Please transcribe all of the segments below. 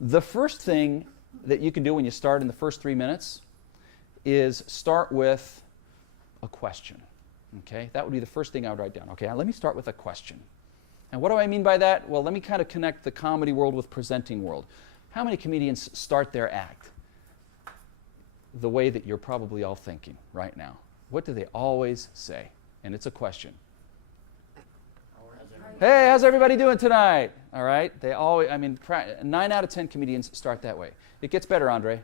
The first thing that you can do when you start in the first 3 minutes is start with a question. Okay, that would be the first thing I would write down. Okay, let me start with a question. And what do I mean by that? Well, let me kind of connect the comedy world with presenting world. How many comedians start their act the way that you're probably all thinking right now? What do they always say? And it's a question. Hey, how's everybody doing tonight? All right, they always, 9 out of 10 comedians start that way. It gets better, Andre.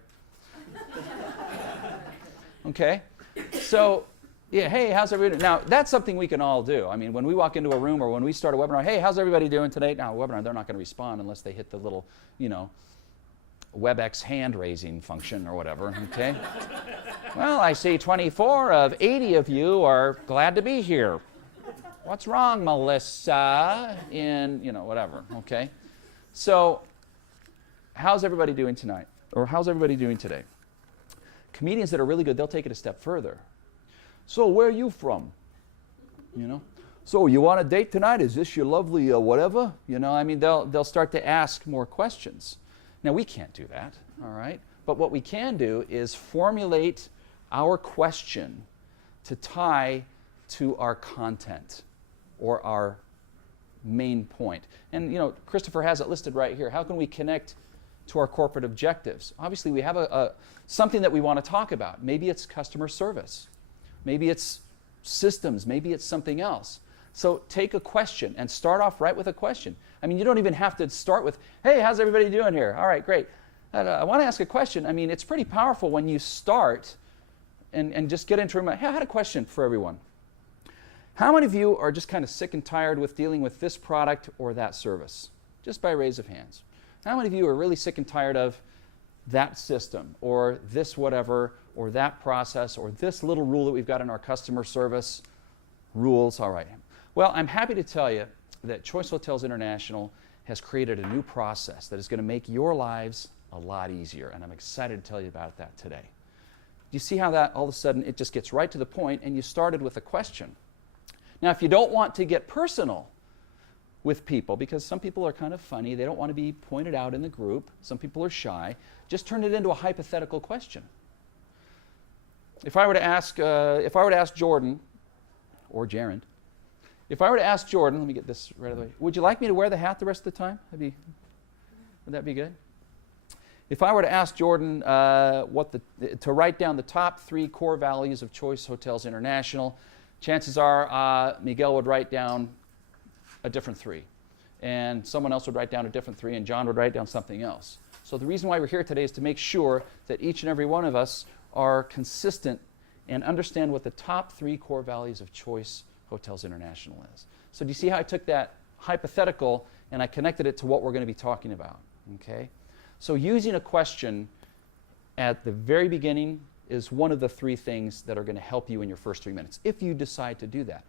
Okay, so yeah, hey, how's everybody doing? Now, that's something we can all do. I mean, when we walk into a room or when we start a webinar, hey, how's everybody doing today? Now, a webinar, they're not going to respond unless they hit the little, WebEx hand-raising function or whatever, okay? Well, I see 24 of 80 of you are glad to be here. What's wrong, Melissa? Whatever, okay? So, how's everybody doing tonight? Or how's everybody doing today? Comedians that are really good, they'll take it a step further. So, where are you from? So, you want a date tonight? Is this your lovely whatever? They'll start to ask more questions. Now, we can't do that, all right? But what we can do is formulate our question to tie to our content or our main point. And, Christopher has it listed right here. How can we connect to our corporate objectives? Obviously, we have something that we want to talk about. Maybe it's customer service. Maybe it's systems. Maybe it's something else. So take a question and start off right with a question. You don't even have to start with, hey, how's everybody doing here? All right, great. I want to ask a question. It's pretty powerful when you start and just get into it. Hey, I had a question for everyone. How many of you are just kind of sick and tired with dealing with this product or that service? Just by raise of hands. How many of you are really sick and tired of that system or this whatever or that process or this little rule that we've got in our customer service rules? All right. Well, I'm happy to tell you that Choice Hotels International has created a new process that is going to make your lives a lot easier, and I'm excited to tell you about that today. Do you see how that all of a sudden it just gets right to the point and you started with a question? Now, if you don't want to get personal with people, because some people are kind of funny, they don't want to be pointed out in the group, some people are shy, just turn it into a hypothetical question. If I were to ask Jordan, or Jaron, if I were to ask Jordan, let me get this right away, would you like me to wear the hat the rest of the time? Would that be good? If I were to ask Jordan to write down the top 3 core values of Choice Hotels International, chances are Miguel would write down a different 3. And someone else would write down a different 3, and John would write down something else. So the reason why we're here today is to make sure that each and every one of us are consistent and understand what the top 3 core values of Choice Hotels International is. So do you see how I took that hypothetical and I connected it to what we're going to be talking about? Okay? So using a question at the very beginning is one of the 3 things that are going to help you in your first 3 minutes, if you decide to do that.